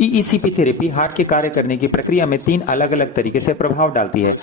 EECP therapy heart के कार्य करने की प्रक्रिया में 3 अलग अलग तरीके से प्रभाव डालती है।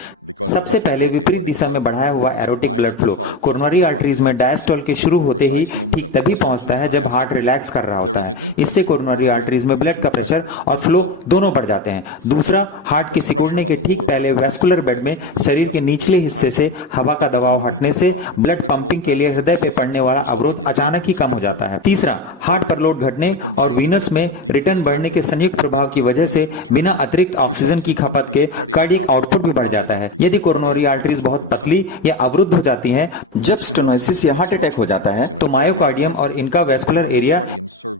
सबसे पहले विपरीत दिशा में बढ़ाया हुआ aortic blood flow coronary arteries में डायस्टोल के शुरू होते ही ठीक तभी पहुंचता है जब हार्ट रिलैक्स कर रहा होता है। इससे कोरोनरी आर्टरीज में ब्लड का प्रेशर और फ्लो दोनों बढ़ जाते हैं। दूसरा, हार्ट के सिकुड़ने के ठीक पहले वेस्कुलर बेड में शरीर के निचले हिस्से से हवा का दबाव हटने से ब्लड पंपिंग के लिए हृदय पे पड़ने वाला अवरोध अचानक ही कम हो जाता है। तीसरा, हार्ट पर लोड घटने और वीनस में रिटर्न बढ़ने के संयुक्त प्रभाव की वजह से बिना अतिरिक्त ऑक्सीजन की खपत के कार्डियक आउटपुट भी बढ़ जाता है। यदि कोरोनरी आर्टरीज बहुत पतली या अवरुद्ध हो जाती हैं, जब स्टेनोसिस या हार्ट अटैक हो जाता है, तो मायोकार्डियम और इनका वेस्कुलर एरिया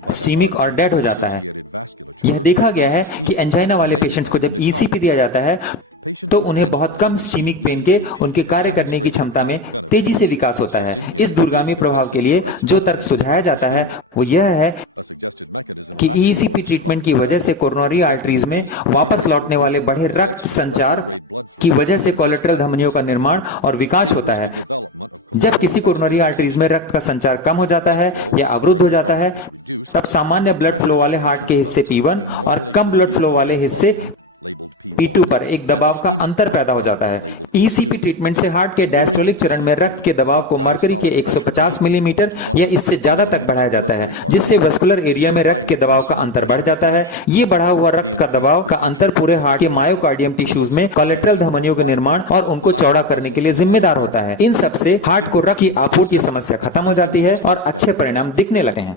इस्कीमिक और डेड हो जाता है। यह देखा गया है कि एंजाइना वाले पेशेंट्स को जब ईसीपी दिया जाता है तो उन्हें बहुत कम इस्कीमिक पेन के उनके कार्य करने की क्षमता में तेजी से विकास होता है। इस दूरगामी प्रभाव के लिए जो तर्क सुझाया जाता है वो यह है कि ईसीपी ट्रीटमेंट की वजह से कोरोनरी आर्टरीज में वापस लौटने वाले बढ़े रक्त संचार की वजह से कोलेटरल धमनियों का निर्माण और विकास होता है। जब किसी कोरोनरी आर्टरीज में रक्त का संचार कम हो जाता है या अवरुद्ध हो जाता है, तब सामान्य ब्लड फ्लो वाले हार्ट के हिस्से P1 और कम ब्लड फ्लो वाले हिस्से P2 पर एक दबाव का अंतर पैदा हो जाता है। ईसीपी ट्रीटमेंट से हार्ट के डायस्टोलिक चरण में रक्त के दबाव को मरकरी के 150 मिलीमीटर या इससे ज्यादा तक बढ़ाया जाता है, जिससे वेस्कुलर एरिया में रक्त के दबाव का अंतर बढ़ जाता है। ये बढ़ा हुआ रक्त का दबाव का अंतर पूरे हार्ट के मायोकार्डियम टिश्यूज में कोलेटरल धमनियों के निर्माण और उनको चौड़ा करने के लिए जिम्मेदार होता है। इन सब से हार्ट को रक्त की आपूर्ति की समस्या खत्म हो जाती है और अच्छे परिणाम दिखने लगते हैं।